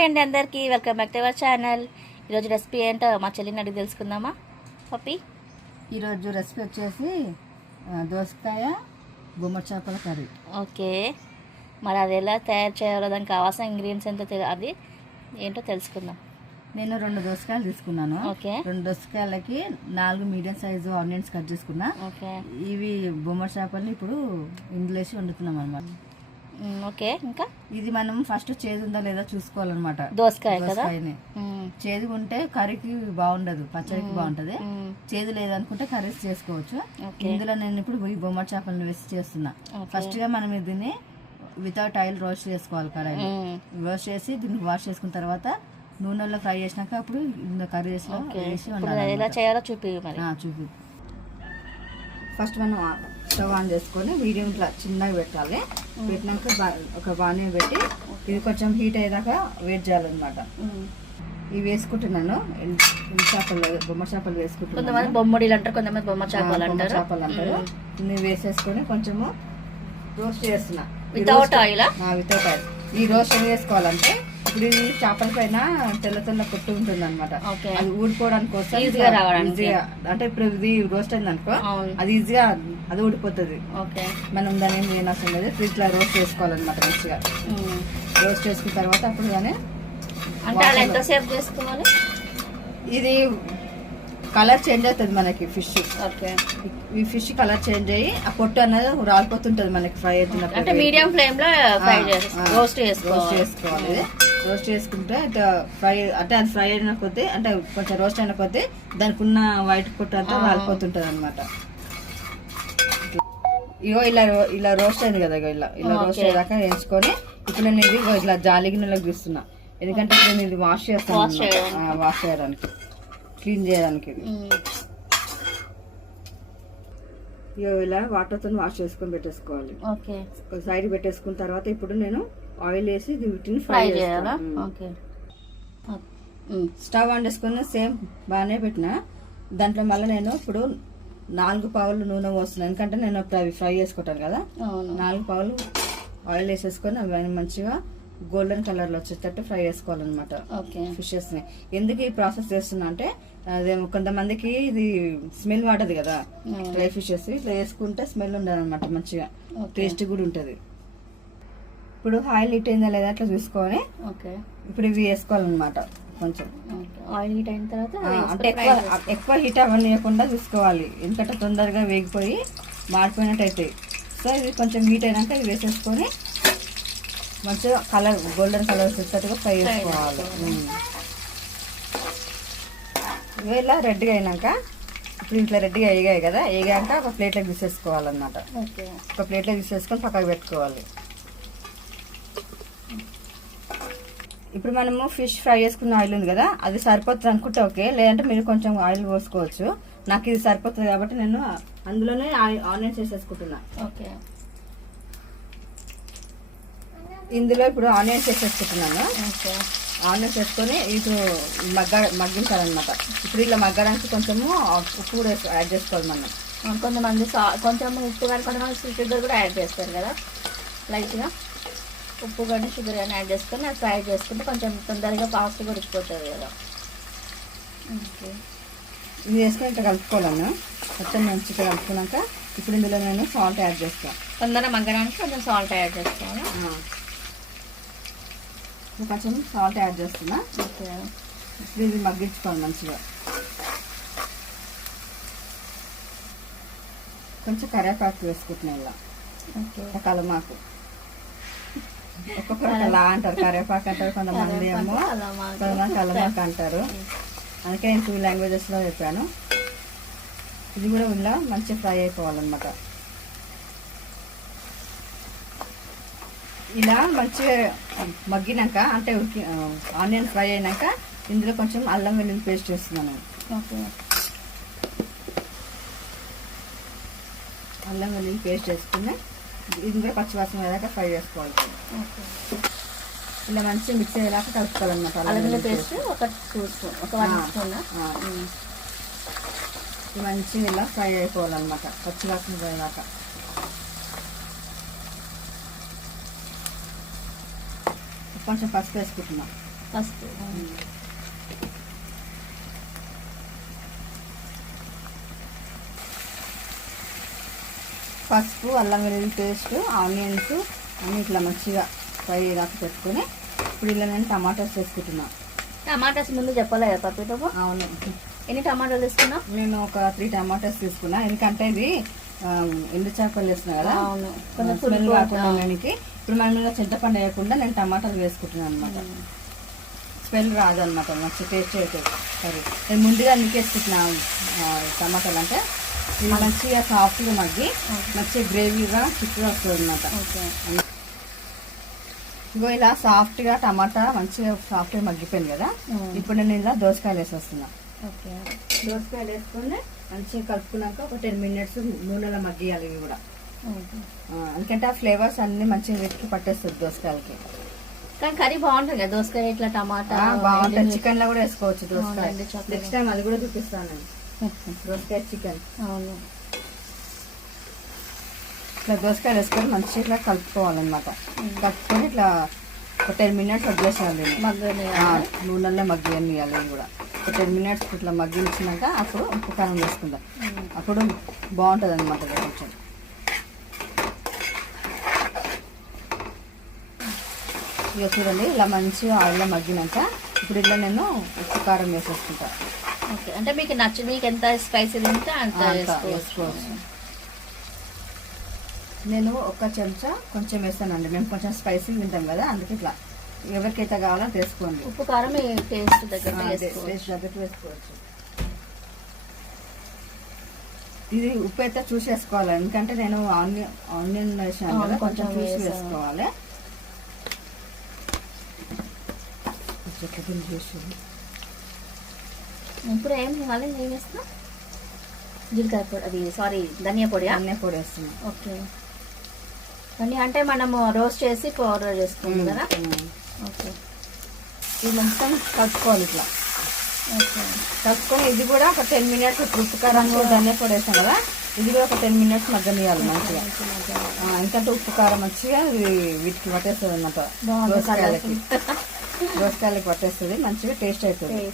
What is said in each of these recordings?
Hi అండి అందరికీ, welcome back to our channel. ఈరోజు రెసిపీ ఏంటో మా చెల్లిని అడిగి తెలుసుకుందామా పప్పి? ఈరోజు రెసిపీ వచ్చేసి దోసకాయ గుమ్మడి చేపల కర్రీ. ఓకే, మరి అది ఎలా తయారు చేయాలో దానికి కావాల్సిన ఇంగ్రీడియంట్స్ ఎంతో అది ఏంటో తెలుసుకుందాం. నేను 2 దోసకాయలు తీసుకున్నాను. Okay, 2 దోసకాయలకి 4 medium size onions cut చేసుకున్నా. ఓకే, ఇవి గుమ్మడి చేపల్ని ఇప్పుడు ఇందులో వేసి వండుతున్నాం అనమాట. ఓకే, ఇంకా ఇది మనం ఫస్ట్ చేదు ఉందా లేదా చూసుకోవాలన్నమాట. దోసకాయని చేదు ఉంటే కర్రీకి బాగుండదు, పచ్చడికి బాగుంటది. చేదు లేదనుకుంటే కర్రీస్ చేసుకోవచ్చు. ఇందులో నేను ఇప్పుడు ఈ గుమ్మడి చేపలను వేసి చేస్తున్నా. ఫస్ట్ గా మనం దీన్ని వితౌట్ ఆయిల్ రోస్ట్ చేసుకోవాలి. కడాయి రోస్ట్ చేసి దీన్ని వాష్ చేసుకున్న తర్వాత నూనెలో ఫ్రై చేసినాక అప్పుడు కర్రీ ఎలా చేయాలో చూపి. ఫస్ట్ మనం స్టవ్ ఆన్ చేసుకొని మీడియం ఇట్లా చిన్నగా పెట్టాలి. పెట్టినాక ఒక బాణీ పెట్టి ఇది కొంచెం హీట్ అయ్యేదాకా వెయిట్ చేయాలన్నమాట. ఇవి వేసుకుంటున్నాను. బొమ్మ చేపలు వేసుకుంటున్నాను. కొంతమంది బొమ్మడిలు అంటారు, కొంతమంది బొమ్మ చేపలు అంటారు. ఇన్ని వేసేసుకొని కొంచెము రోస్ట్ చేస్తున్నా వితౌట్ ఆయిల్. Without oil. ఈ రోస్ట్ ఏం చేసుకోవాలంటే ఇప్పుడు ఇది చేపల పైన తెల్ల తెల్ల పొట్టు ఉంటుంది అనమాట. అది ఊడిపోవడానికి కోసం ఈజీగా, అంటే ఇప్పుడు ఇది రోస్ట్ అయింది అనుకో అది ఈజీగా అది ఊడిపోతుంది. మనం దాన్ని ఏం చేయనవసరం లేదు. ఫ్రిడ్జ్ లో రోస్ట్ చేసుకోవాలన్నమాట. మంచిగా రోస్ట్ చేసుకున్న తర్వాత అప్పుడు కానీ ఇది కలర్ చేంజ్ అవుతుంది మనకి ఫిష్. ఈ ఫిష్ కలర్ చేంజ్ అయ్యి ఆ పొట్టు అనేది రాలిపోతుంటది మనకి ఫ్రై అవుతున్నప్పుడు. మీడియం ఫ్లేమ్ లో రోస్ట్ చేసుకోవాలి. రోస్ట్ చేసుకుంటే ఫ్రై అంటే అది ఫ్రై అయిన కొద్దీ, అంటే కొంచెం రోస్ట్ అయిన కొద్దీ దానికి ఉన్న వైట్ పొట్టు అంతా రాలిపోతుంటది అనమాట. ఇగో ఇలా రోస్ట్ అయింది కదా, ఇలా రోస్ట్ అయ్యాక వేసుకొని ఇప్పుడు నేను ఇది ఇట్లా జాలి గిన్నెలకు తీస్తున్నా. ఎందుకంటే నేను ఇది వాష్ చేస్తాను, వాష్ చేయడానికి, క్లీన్ చేయడానికి. ఇలా వాటర్తో వాష్ చేసుకొని పెట్టేసుకోవాలి. సైడ్ పెట్టేసుకున్న తర్వాత ఇప్పుడు నేను ఆయిల్ వేసి వీటిని ఫ్రై చేయాలి. స్టవ్ ఆన్ చేసుకుని సేమ్ బాగానే పెట్టిన దాంట్లో మళ్ళీ నేను ఇప్పుడు 4 పావులు నూనె పోస్తున్నాను. ఎందుకంటే నేను ఇప్పుడు అవి ఫ్రై చేసుకుంటాను కదా. 4 పావులు ఆయిల్ వేసేసుకొని అవి మంచిగా గోల్డెన్ కలర్ లో వచ్చేటట్టు ఫ్రై చేసుకోవాలన్నమాట ఫిషెస్ ని. ఎందుకు ఈ ప్రాసెస్ చేస్తున్నా అంటే అదే కొంతమందికి ఇది స్మెల్ వాడదు కదా డ్రై ఫిషెస్. ఇట్లా వేసుకుంటే స్మెల్ ఉండదు అనమాట, మంచిగా టేస్ట్ కూడా ఉంటది. ఇప్పుడు ఆయిల్ హీట్ అయిందా లేదా అట్లా చూసుకొని ఇప్పుడు ఇవి వేసుకోవాలన్నమాట. కొంచెం ఆయిల్ హీట్ అయిన తర్వాత అంటే ఎక్కువ హీట్ అవ్వనియకుండా చూసుకోవాలి, ఎందుకంటే తొందరగా వేగిపోయి మాడిపోయినట్టు అవుతాయి. సో ఇది కొంచెం హీట్ అయినాక ఇది వేసేసుకొని మంచిగా కలర్ గోల్డెన్ కలర్ వచ్చేటట్టుగా ఫ్రై చేసుకోవాలి. ఇలా రెడ్గా అయినాక ఇప్పుడు ఇట్లా రెడ్గా వేగాయి కదా, వేగాక ఒక ప్లేట్లోకి తీసేసుకోవాలన్నమాట. ఒక ప్లేట్లో తీసేసుకొని పక్కకు పెట్టుకోవాలి. ఇప్పుడు మనము ఫిష్ ఫ్రై చేసుకున్న ఆయిల్ ఉంది కదా, అది సరిపోతుంది అనుకుంటే ఓకే, లేదంటే మీరు కొంచెం ఆయిల్ పోసుకోవచ్చు. నాకు ఇది సరిపోతుంది కాబట్టి నేను అందులోనే ఆనియన్స్ వేసేసుకుంటున్నా. ఇందులో ఇప్పుడు ఆనియన్స్ వేసేసుకుంటున్నాను. ఆనియన్స్ వేసుకొని ఇటు మగ్గించాలన్నమాట. ఇప్పుడు ఇలా మగ్గడానికి కొంచెము ఉప్పు కూడా యాడ్ చేసుకోవాలి మనం. కొంతమంది కొంచెం ఉప్పు కానీ కొంతమంది షుగర్ కూడా యాడ్ చేస్తారు కదా. లైట్గా ఉప్పు కానీ షుగర్ కానీ యాడ్ చేసుకొని అది ఫ్రై చేసుకుంటే కొంచెం తొందరగా ఫాస్ట్గా ఉడికిపోతుంది కదా. ఇది వేసుకొని ఇట్లా కలుపుకోవాలను. మొత్తం మంచిగా కలుపుకున్నాక ఇప్పుడు ఇందులో నేను సాల్ట్ యాడ్ చేస్తాను. తొందరగా మగ్గడానికి కొంచెం సాల్ట్ యాడ్ చేసుకోవాలి. కొంచెం సాల్ట్ యాడ్ చేస్తున్నా. ఇప్పుడు ఇది మగ్గించుకోవాలి మంచిగా. కొంచెం కరివేపాకు వేసుకుంటున్నా. ఇలా కలమాకు ఒక్కొక్కరు అలా అంటారు, కరివేపాకు అంటారు, కొంతమంది ఏమో కొంతమంది కలమాకు అంటారు. అందుకే నేను 2 లాంగ్వేజెస్లో చెప్పాను. ఇది కూడా ఇలా మంచిగా ఫ్రై అయిపోవాలన్నమాట. ఇలా మంచిగా మగ్గినాక అంటే ఆనియన్ ఫ్రై అయినాక ఇందులో కొంచెం అల్లం వెల్లుల్లి పేస్ట్ వేస్తున్నాను. అల్లం వెల్లుల్లి పేస్ట్ వేసుకుని ఇందులో పచ్చివాసన అయ్యాక ఫ్రై చేసుకోవాలి. ఇలా మంచిగా మిక్స్ అయ్యేలాగా కలుపుకోవాలన్నమాట. అల్లం వెల్లుల్లి పేస్ట్ ఒక 2 స్పూన్, ఒక 1 స్పూన్. మంచిగా ఇలా ఫ్రై అయిపోవాలన్నమాట, పచ్చివాసన పోయేదాకా. కొంచెం పసుపు వేసుకుంటున్నాం. పసుపు. పసుపు, అల్లం వెల్లుల్లి పేస్ట్, ఆనియన్స్ అన్ని ఇట్లా మంచిగా ఫ్రై దాకా పెట్టుకొని ఇప్పుడు ఇలా నేను టమాటాస్ వేసుకుంటున్నాను. టమాటాస్ ముందు చెప్పలేదు పప్పిటము. అవును, ఎన్ని టమాటాలు తీసుకున్నావు? నేను ఒక 3 టమాటాస్ తీసుకున్నా. ఎందుకంటే ఇది ఎండు చేపలు వేస్తున్నా కదా, కొంచెం స్మెల్ కాకుండా ఉండడానికి. ఇప్పుడు మనం ఇలా చింతపండు వేయకుండా నేను టమాటాలు వేసుకుంటున్నాను అనమాట. స్మెల్ రాదు అనమాట, మంచి టేస్ట్ అవుతుంది సరే. నేను ముందుగా వేసుకుంటున్నాను టమాటాలు. అంటే ఇది మంచిగా సాఫ్ట్గా మగ్గి మంచిగా గ్రేవీగా చిక్కుగా వస్తుంది అనమాట. ఇగో ఇలా సాఫ్ట్గా టమాటా మంచిగా సాఫ్ట్గా మగ్గిపోయింది కదా. ఇప్పుడు నేను ఇలా దోసకాయలు వేసేస్తున్నా. ఓకే, దోసకాయలు వేసుకొని మంచిగా కలుపుకున్నాక ఒక 10 మినిట్స్ నూనెలో మగ్గియాలి ఇవి కూడా. ఎందుకంటే ఆ ఫ్లేవర్స్ అన్ని మంచిగా వెతికి పట్టేస్తుంది దోసకాయలకి. కానీ కర్రీ బాగుంటుంది కదా దోసకాయ ఇట్లా టమాటా బాగుంటుంది. చికెన్ లో కూడా వేసుకోవచ్చు దోసకాయ. నెక్స్ట్ టైం అది కూడా చూపిస్తాను నేను, దోసకాయ చికెన్. అవును, ఇట్లా దోసకాయలు వేసుకొని మంచిగా ఇట్లా కలుపుకోవాలన్నమాట. కలుపుకొని ఇట్లా ఒక 10 మినిట్స్ వదిలేసేయాలి. నూనెల్లో మగ్గియాలి ఇవి కూడా. ఒక 10 మినిట్స్ ఇట్లా మగ్గించినాక అప్పుడు ఉప్పు కారం వేసుకుందాం. అప్పుడు బాగుంటుంది అనమాట కొంచెం. ఇక చూడండి ఇలా మంచిగా ఆయిల్లో మగ్గినాక ఇప్పుడు ఇలా నేను ఉప్పు కారం వేసేసుకుంటా. ఓకే, అంటే మీకు మీకు ఎంత స్పైసీ తింటే అంత వేసుకోవచ్చు. నేను ఒక చెంచా కొంచెం వేస్తానండి, మేము కొంచెం స్పైసీ తింటాం కదా, అందుకే ఇట్లా ఎవరికైతే కావాలో తీసుకోండి. ఉప్పు కారం టేస్ట్ దగ్గర వేసుకోవచ్చు. ఇది ఉప్పు అయితే చూసి వేసుకోవాలి, ఎందుకంటే నేను ఆనియన్ వేసాను కదా, కొంచెం చూసి వేసుకోవాలి. ఇప్పుడు ఏం వేస్తున్నా? జీలకర్ర పొడి, అది సారీ ధనియా పొడి. ధనియా పొడి వేస్తున్నాం. ఓకే, ధనియా అంటే మనము రోస్ట్ చేసి పౌడర్ చేసుకుంటాం కదా. ఓకే, ఇది మొత్తం కలుపుకోవాలి ఇట్లా. ఓకే, కలుపుకొని ఇది కూడా ఒక 10 మినిట్స్ ఉప్పు కారం ధనియా పొడి వేసాం కదా, ఇది కూడా ఒక 10 మినిట్స్ మగ్గనియాలి మంచిగా. ఎందుకంటే ఉప్పు కారం మంచిగా వీటికి పట్టేస్తుంది అన్నమాట. దోసకాయలకి పట్టేస్తుంది, మంచిగా టేస్ట్ అవుతుంది.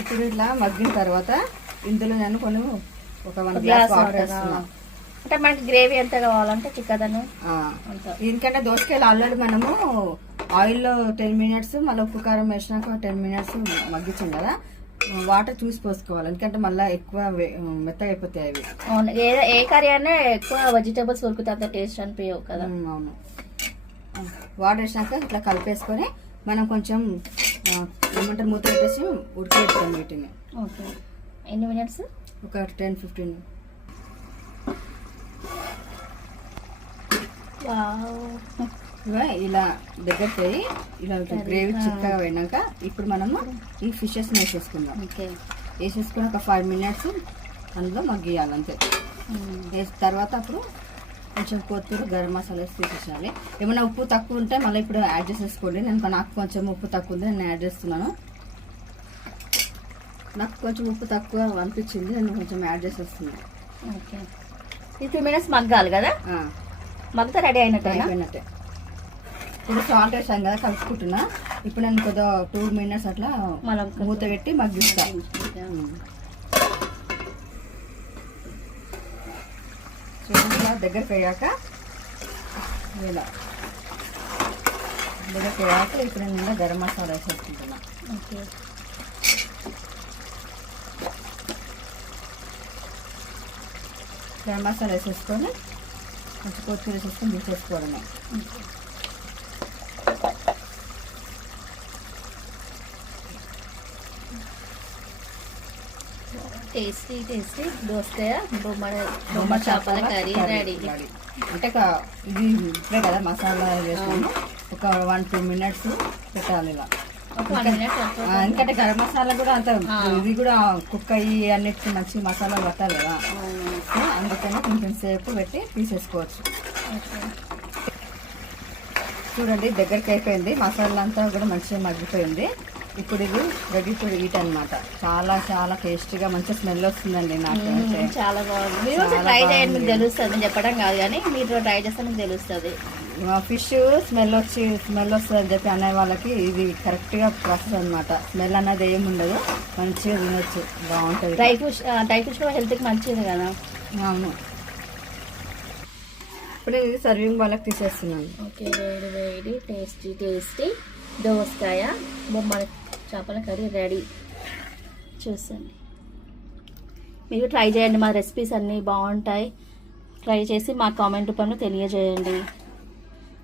ఇప్పుడు ఇట్లా మగ్గిన తర్వాత ఇందులో నేను కొన్ని ఒక 1 గ్లాస్ వాటర్ వేస్తున్నా. అంటే మనకి గ్రేవీ ఎంత కావాలంటే చికెన్ ఎందుకంటే దోసకాయలు ఆల్రెడీ మనము ఆయిల్లో 10 మినిట్స్ మళ్ళీ ఉప్పు కారం వేసినాక 10 మినిట్స్ మగ్గించాం కదా, వాటర్ చూసి పోసుకోవాలి. ఎందుకంటే మళ్ళీ ఎక్కువ మెత్తగా అయిపోతాయి అవి. అవును, ఏ కర్రీ అయినా ఎక్కువ వెజిటేబుల్స్ ఉడుకుతా టేస్ట్ అనిపించవు కదా. అవును, వాటర్ వేసినాక ఇట్లా కలిపేసుకొని మనం కొంచెం ఏమంటారు మూత పెట్టేసి ఉడకబెట్టుకోండి వీటిని. ఓకే, ఎన్ని మినిట్స్? ఒక 10-15. ఇలా దగ్గర పోయి ఇలా గ్రేవీ చిక్కగా పోయినాక ఇప్పుడు మనము ఈ ఫిషెస్ వేసేసుకుందాం. వేసేసుకుని ఒక 5 మినిట్స్ అందులో మగ్గియాలి అంతే. తర్వాత అప్పుడు కొంచెం కొత్తిమీర, గరం మసాలా వేసి తీసేయాలి. ఏమైనా ఉప్పు తక్కువ ఉంటే మళ్ళీ ఇప్పుడు యాడ్ చేసేసుకోండి. నాకు కొంచెం ఉప్పు తక్కువ ఉంది, నేను యాడ్ చేస్తున్నాను. నాకు కొంచెం ఉప్పు తక్కువ అనిపించింది, నేను కొంచెం యాడ్ చేసేస్తున్నాను. ఓకే, ఈ 3 మినిట్స్ మగ్గాలి కదా, మగ్గితే రెడీ అయినట్టే. ఇప్పుడు సాల్ట్ వేసాం కదా కలుపుకుంటున్నా. ఇప్పుడు నేను కొద్దిగా 2 మినిట్స్ అట్లా మూత పెట్టి మగ్గిస్తాను. ఇలా దగ్గరికి అయ్యాక ఇప్పుడు నేను గరం మసాలా వేసేసుకుంటున్నా. ఓకే, గరం మసాలా వేసేసుకొని కొంచెం కొత్తిమీర వేసేసుకొని తీసేసుకోవడమే. టేస్టీ దోసకాయ బొమ్మ చేపల కర్రీ రెడీ. అంటే ఇది ఇప్పుడే కదా మసాలా వేసుకుని ఒక 1-2 మినిట్స్ పెట్టాలి ఇలా. ఎందుకంటే గరం మసాలా కూడా అంత ఇది కూడా కుక్ అయ్యి అన్నిటికీ మంచి మసాలా పట్టాలి కదా, అందుకని కొంచెం సేపు పెట్టి తీసేసుకోవచ్చు. చూడండి దగ్గరికి అయిపోయింది, మసాలా అంతా కూడా మంచిగా మగ్గిపోయింది. ఇప్పుడు ఇది రెడీ టు ఈట్ అన్నమాట. చాలా చాలా టేస్టీగా మంచి స్మెల్ వస్తుందండి నాకు అయితే. చాలా బాగుంది. మీరు కూడా ట్రై చేయండి, మీకు తెలుస్తుంది. నేను చెప్పడం కాదు కానీ మీరు ట్రై చేస్తే మీకు తెలుస్తుంది. ఫిష్ స్మెల్ వస్తుంది అని చెప్పి అనే వాళ్ళకి ఇది కరెక్ట్గా ప్రాసెస్ అన్నమాట. స్మెల్ అన్నది ఏమి ఉండదు, మంచిగా తినొచ్చు, బాగుంటుంది. డ్రై ఫిష్ కూడా హెల్త్కి మంచిది కదా. అవును. ఇప్పుడు ఇది సర్వింగ్ వాళ్ళకి తీసేస్తున్నాను. ఓకే, వేడి వేడి టేస్టీ టేస్టీ దోసకాయ బొమ్మల చేపల కర్రీ రెడీ. చూసండి, మీరు ట్రై చేయండి. మా రెసిపీస్ అన్నీ బాగుంటాయి. ట్రై చేసి మా కామెంట్ రూపంలో తెలియజేయండి.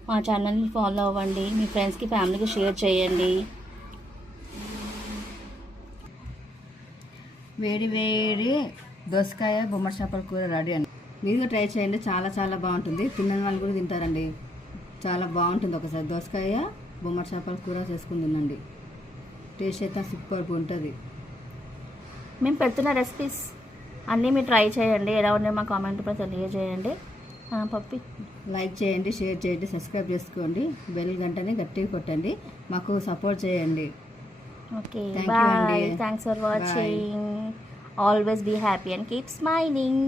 మా ఛానల్ని ఫాలో అవ్వండి, మీ ఫ్రెండ్స్కి ఫ్యామిలీకి షేర్ చేయండి. వేడి వేడి దోసకాయ బొమ్మడి చేపల కూర రెడీ అండి. మీరు ట్రై చేయండి, చాలా చాలా బాగుంటుంది. తినని వాళ్ళు కూడా తింటారండి, చాలా బాగుంటుంది. ఒకసారి దోసకాయ బొమ్మడి చేపల కూర చేసుకుని తినండి, టేస్ట్ అయితే సూపర్గా ఉంటుంది. మేము పెడుతున్న రెసిపీస్ అన్నీ మీరు ట్రై చేయండి. ఎలా ఉన్నాయో మా కామెంట్ రూపంలో తెలియజేయండి. పప్పి లైక్ చేయండి, షేర్ చేయండి, సబ్స్క్రైబ్ చేసుకోండి, బెల్ గంటని గట్టిగా కొట్టండి, మాకు సపోర్ట్ చేయండి. Okay, Thank you bye. అండి. Thanks for watching. Always be happy and keep smiling.